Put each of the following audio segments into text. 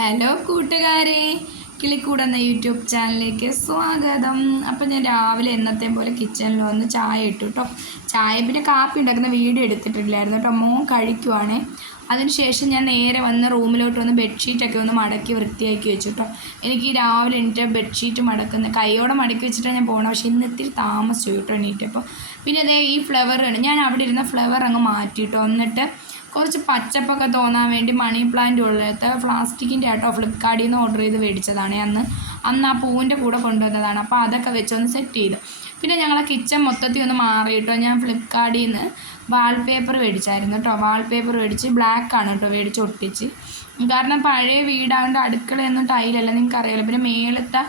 Hello കൂട്ടുകാരെ, കിളിക്കൂട് എന്ന YouTube ചാനലിലേക്ക് സ്വാഗതം. അപ്പം ഞാൻ രാവിലെ എന്നത്തെയും പോലെ കിച്ചണിൽ വന്ന് ചായ ഇട്ടു കേട്ടോ. ചായ പിന്നെ കാപ്പി ഉണ്ടാക്കുന്ന വീഡിയോ എടുത്തിട്ടില്ലായിരുന്നു കേട്ടോ. മോൻ കഴിക്കുവാണേ. അതിനുശേഷം ഞാൻ നേരെ വന്ന് റൂമിലോട്ട് വന്ന് ബെഡ്ഷീറ്റൊക്കെ ഒന്ന് മടക്കി വൃത്തിയാക്കി വെച്ചു കേട്ടോ. എനിക്ക് രാവിലെ എണീറ്റ് ബെഡ്ഷീറ്റ് മടക്കുന്ന കൈയോടെ മടക്കി വെച്ചിട്ടാണ് ഞാൻ പോകണം. പക്ഷേ ഇന്ന് ഇത്തിരി താമസിച്ചു കേട്ടോ എണീറ്റപ്പോൾ. പിന്നെ അതേ ഈ ഫ്ലവറാണ് ഞാൻ അവിടെ ഇരുന്ന ഫ്ലവർ അങ്ങ് മാറ്റിയിട്ടോ. എന്നിട്ട് കുറച്ച് പച്ചപ്പൊക്കെ തോന്നാൻ വേണ്ടി മണി പ്ലാന്റ് ഉള്ളത് പ്ലാസ്റ്റിക്കിൻ്റെ ആട്ടോ ഫ്ലിപ്കാർട്ടിൽ നിന്ന് ഓർഡർ ചെയ്ത് മേടിച്ചതാണ്. അന്ന് ആ പൂവിൻ്റെ കൂടെ കൊണ്ടുവന്നതാണ്. അപ്പോൾ അതൊക്കെ വെച്ചൊന്ന് സെറ്റ് ചെയ്തു. പിന്നെ ഞങ്ങളെ കിച്ചൺ മൊത്തത്തിൽ ഒന്ന് മാറിയിട്ടോ. ഞാൻ ഫ്ലിപ്കാർട്ടിൽ നിന്ന് വാൾപേപ്പർ മേടിച്ചായിരുന്നു കേട്ടോ. വാൾപേപ്പർ മേടിച്ച് ബ്ലാക്കാണ് കേട്ടോ മേടിച്ച് ഒട്ടിച്ച്. കാരണം പഴയ വീടാണ്ട് അടുക്കളയൊന്നും ടൈലല്ല, നിങ്ങൾക്ക് അറിയാമല്ലോ. പിന്നെ മേളത്തെ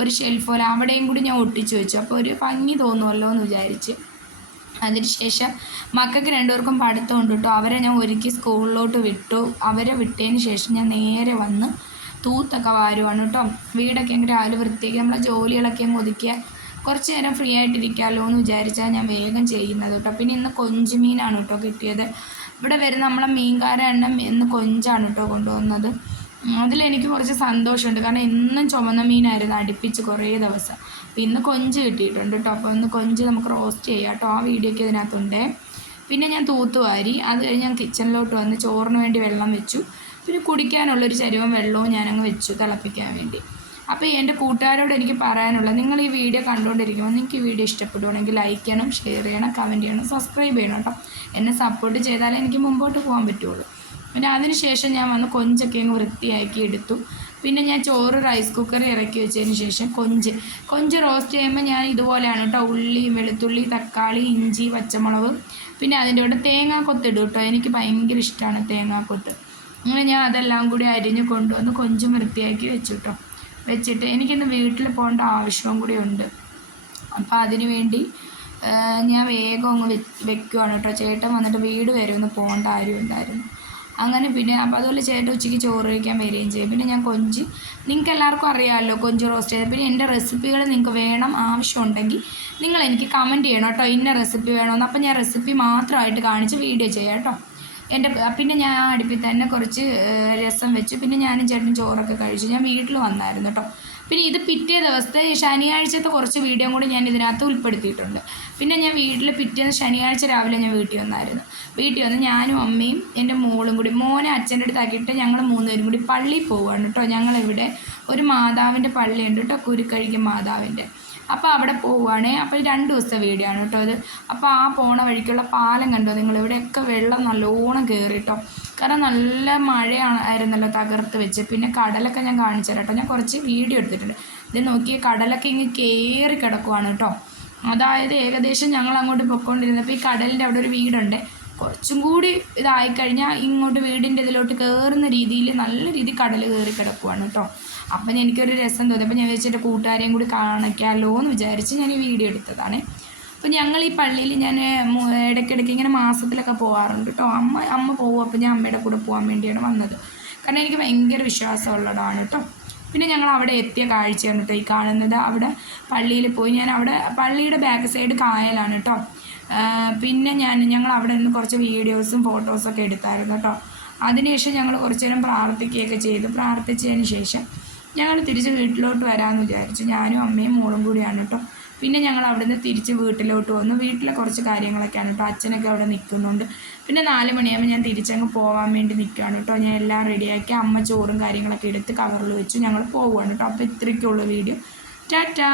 ഒരു ഷെൽഫ് പോലെ അവിടെയും കൂടി ഞാൻ ഒട്ടിച്ച് വെച്ചു. അപ്പോൾ ഒരു ഭംഗി തോന്നുമല്ലോ എന്ന് വിചാരിച്ച്. അതിനുശേഷം മക്കൾക്ക് രണ്ടുപേർക്കും പഠിത്തമുണ്ട് കേട്ടോ. അവരെ ഞാൻ ഒരുക്കി സ്കൂളിലോട്ട് വിട്ടു. അവരെ വിട്ടതിന് ശേഷം ഞാൻ നേരെ വന്ന് തൂത്തൊക്കെ വാരുവാണ് കേട്ടോ. വീടൊക്കെ എങ്കിൽ രാവിലെ വൃത്തിയാക്കി നമ്മളെ ജോലികളൊക്കെ ഒതുക്കിയാൽ കുറച്ച് നേരം ഫ്രീ ആയിട്ടിരിക്കാമല്ലോ എന്ന് വിചാരിച്ചാൽ ഞാൻ വേഗം ചെയ്യുന്നത് കേട്ടോ. പിന്നെ ഇന്ന് കൊഞ്ചുമീനാണ് കേട്ടോ കിട്ടിയത്. ഇവിടെ വരുന്ന നമ്മളെ മീൻകാരൻ എണ്ണം ഇന്ന് കൊഞ്ചാണ് കേട്ടോ കൊണ്ടുവന്നത്. അതിലെനിക്ക് കുറച്ച് സന്തോഷമുണ്ട്. കാരണം എന്നും ചുമന്ന മീനായിരുന്നു അടുപ്പിച്ച് കുറേ ദിവസം. അപ്പോൾ ഇന്ന് കൊഞ്ച് കിട്ടിയിട്ടുണ്ട് കേട്ടോ. അപ്പോൾ ഇന്ന് കൊഞ്ച് നമുക്ക് റോസ്റ്റ് ചെയ്യാം കേട്ടോ. ആ വീഡിയോയ്ക്ക് ഇതിനകത്തുണ്ട്. പിന്നെ ഞാൻ തൂത്തുവാരി. അത് കഴിഞ്ഞ് ഞാൻ കിച്ചണിലോട്ട് വന്ന് ചോറിന് വേണ്ടി വെള്ളം വെച്ചു. പിന്നെ കുടിക്കാനുള്ളൊരു ചരുവം വെള്ളവും ഞാനങ്ങ് വെച്ചു തിളപ്പിക്കാൻ വേണ്ടി. അപ്പോൾ എൻ്റെ കൂട്ടുകാരോട് എനിക്ക് പറയാനുള്ളത്, നിങ്ങൾ ഈ വീഡിയോ കണ്ടുകൊണ്ടിരിക്കുമ്പോൾ നിങ്ങൾക്ക് ഈ വീഡിയോ ഇഷ്ടപ്പെടുവാണെങ്കിൽ ലൈക്ക് ചെയ്യണം, ഷെയർ ചെയ്യണം, കമൻറ്റ് ചെയ്യണം, സബ്സ്ക്രൈബ് ചെയ്യണം കേട്ടോ. എന്നെ സപ്പോർട്ട് ചെയ്താലേ എനിക്ക് മുമ്പോട്ട് പോകാൻ പറ്റുള്ളൂ. പിന്നെ അതിനുശേഷം ഞാൻ വന്ന് കൊഞ്ചൊക്കെ അങ്ങ് വൃത്തിയാക്കി എടുത്തു. പിന്നെ ഞാൻ ചോറ് റൈസ് കുക്കറിൽ ഇറക്കി വെച്ചതിന് ശേഷം കൊഞ്ച് റോസ്റ്റ് ചെയ്യുമ്പോൾ ഞാൻ ഇതുപോലെയാണ് കേട്ടോ. ഉള്ളി, വെളുത്തുള്ളി, തക്കാളി, ഇഞ്ചി, പച്ചമുളക്, പിന്നെ അതിൻ്റെ കൂടെ തേങ്ങാക്കൊത്ത് ഇടും കേട്ടോ. എനിക്ക് ഭയങ്കര ഇഷ്ടമാണ് തേങ്ങാക്കൊത്ത്. അങ്ങനെ ഞാൻ അതെല്ലാം കൂടി അരിഞ്ഞ് കൊണ്ടുവന്ന് കൊഞ്ചും വൃത്തിയാക്കി വെച്ചു കേട്ടോ. വെച്ചിട്ട് എനിക്കിന്ന് വീട്ടിൽ പോകേണ്ട ആവശ്യവും കൂടി ഉണ്ട്. അപ്പോൾ അതിന് വേണ്ടി ഞാൻ വേഗം അങ്ങ് വെക്കുവാണ് കേട്ടോ. ചേട്ടൻ വന്നിട്ട് വീട് വരെ ഒന്ന് പോകേണ്ട കാര്യം ഉണ്ടായിരുന്നു. അങ്ങനെ പിന്നെ അപ്പോൾ അതുപോലെ ചേട്ടൻ ഉച്ചയ്ക്ക് ചോറ് കഴിക്കാൻ വരികയും ചെയ്യും. പിന്നെ ഞാൻ കൊഞ്ച്, നിങ്ങൾക്ക് എല്ലാവർക്കും അറിയാമല്ലോ കൊഞ്ച് റോസ്റ്റ് ചെയ്ത്. പിന്നെ എൻ്റെ റെസിപ്പികൾ നിങ്ങൾക്ക് വേണം, ആവശ്യമുണ്ടെങ്കിൽ നിങ്ങൾ എനിക്ക് കമൻറ്റ് ചെയ്യണം കേട്ടോ. ഇന്ന റെസിപ്പി വേണമെന്ന്. അപ്പോൾ ഞാൻ റെസിപ്പി മാത്രമായിട്ട് കാണിച്ച് വീഡിയോ ചെയ്യാം കേട്ടോ. പിന്നെ ഞാൻ അടുപ്പിൽ തന്നെ കുറച്ച് രസം വെച്ചു. പിന്നെ ഞാനും ചേട്ടനും ചോറൊക്കെ കഴിച്ചു. ഞാൻ വീട്ടിൽ വന്നായിരുന്നു കേട്ടോ. പിന്നെ ഇത് പിറ്റേ ദിവസത്തെ ശനിയാഴ്ചത്തെ കുറച്ച് വീഡിയോ കൂടി ഞാൻ ഇതിനകത്ത് ഉൾപ്പെടുത്തിയിട്ടുണ്ട്. പിന്നെ ഞാൻ വീട്ടിൽ പിറ്റേന്ന് ശനിയാഴ്ച രാവിലെ ഞാൻ വീട്ടിൽ വന്ന് ഞാനും അമ്മയും എൻ്റെ മോളും കൂടി, മോനെ അച്ഛൻ്റെ അടുത്താക്കിയിട്ട് ഞങ്ങൾ മൂന്നുപേരും കൂടി പള്ളിയിൽ പോവുകയാണ് കേട്ടോ. ഞങ്ങളിവിടെ ഒരു മാതാവിൻ്റെ പള്ളിയുണ്ട് കേട്ടോ, കുരുക്കഴിക്കും മാതാവിൻ്റെ. അപ്പോൾ അവിടെ പോവുകയാണേ. അപ്പോൾ 2 ദിവസത്തെ വീഡിയോ ആണ് കേട്ടോ അത്. അപ്പോൾ ആ പോണ വഴിക്കുള്ള പാലം കണ്ടോ നിങ്ങൾ? ഇവിടെയൊക്കെ വെള്ളം നല്ലോണം കയറി കേട്ടോ. കാരണം നല്ല മഴയായിരുന്നല്ലോ തകർത്ത് വെച്ച്. പിന്നെ കടലൊക്കെ ഞാൻ കാണിച്ചു തരാം കേട്ടോ. ഞാൻ കുറച്ച് വീഡിയോ എടുത്തിട്ടുണ്ട്. ഇത് നോക്കിയ കടലൊക്കെ ഇങ്ങ് കയറി കിടക്കുവാണ് കേട്ടോ. അതായത് ഏകദേശം ഞങ്ങൾ അങ്ങോട്ട് പൊയ്ക്കൊണ്ടിരുന്നപ്പോൾ ഈ കടലിൻ്റെ അവിടെ ഒരു വീടുണ്ട്. കുറച്ചും കൂടി ഇതായിക്കഴിഞ്ഞാൽ ഇങ്ങോട്ട് വീടിൻ്റെ ഇതിലോട്ട് കയറുന്ന രീതിയിൽ നല്ല രീതിയിൽ കടൽ കയറി കിടക്കുവാണ് കേട്ടോ. അപ്പം എനിക്കൊരു രസം തോന്നി. അപ്പോൾ ഞാൻ വെച്ചിട്ട് കൂട്ടുകാരെയും കൂടി കാണിക്കാമല്ലോ എന്ന് വിചാരിച്ച് ഞാൻ ഈ വീഡിയോ എടുത്തതാണ്. അപ്പോൾ ഞങ്ങൾ ഈ പള്ളിയിൽ ഞാൻ ഇടയ്ക്കിടയ്ക്ക് ഇങ്ങനെ മാസത്തിലൊക്കെ പോകാറുണ്ട് കേട്ടോ. അമ്മ പോകും. അപ്പോൾ ഞാൻ അമ്മയുടെ കൂടെ പോകാൻ വേണ്ടിയാണ് വന്നത്. കാരണം എനിക്ക് ഭയങ്കര വിശ്വാസമുള്ളതാണ് കേട്ടോ. പിന്നെ ഞങ്ങൾ അവിടെ എത്തിയ കാഴ്ചയാണ് കേട്ടോ ഈ കാണുന്നത്. അവിടെ പള്ളിയിൽ പോയി. ഞാൻ അവിടെ പള്ളിയുടെ ബാക്ക് സൈഡ് കായലാണ് കേട്ടോ. പിന്നെ ഞങ്ങൾ അവിടെ നിന്ന് കുറച്ച് വീഡിയോസും ഫോട്ടോസൊക്കെ എടുത്തായിരുന്നു കേട്ടോ. അതിനുശേഷം ഞങ്ങൾ കുറച്ച് നേരം പ്രാർത്ഥിക്കുകയൊക്കെ ചെയ്തു. പ്രാർത്ഥിച്ചതിന് ശേഷം ഞങ്ങൾ തിരിച്ച് വീട്ടിലോട്ട് വരാമെന്ന് വിചാരിച്ചു. ഞാനും അമ്മയും മോളും കൂടിയാണ് കേട്ടോ. പിന്നെ ഞങ്ങൾ അവിടെ നിന്ന് തിരിച്ച് വീട്ടിലോട്ട് വന്നു. വീട്ടിലെ കുറച്ച് കാര്യങ്ങളൊക്കെയാണ് കേട്ടോ. അച്ഛനൊക്കെ അവിടെ നിൽക്കുന്നുണ്ട്. പിന്നെ 4 മണിയാകുമ്പോൾ ഞാൻ തിരിച്ചങ്ങ് പോകാൻ വേണ്ടി നിൽക്കുകയാണ് കേട്ടോ. ഞാൻ എല്ലാം റെഡിയാക്കി അമ്മ ചോറും കാര്യങ്ങളൊക്കെ എടുത്ത് കവറിൽ വെച്ചു. ഞങ്ങൾ പോവുകയാണ് കേട്ടോ. അപ്പോൾ ഇത്രയ്ക്കുള്ള വീഡിയോ. ടാറ്റാ.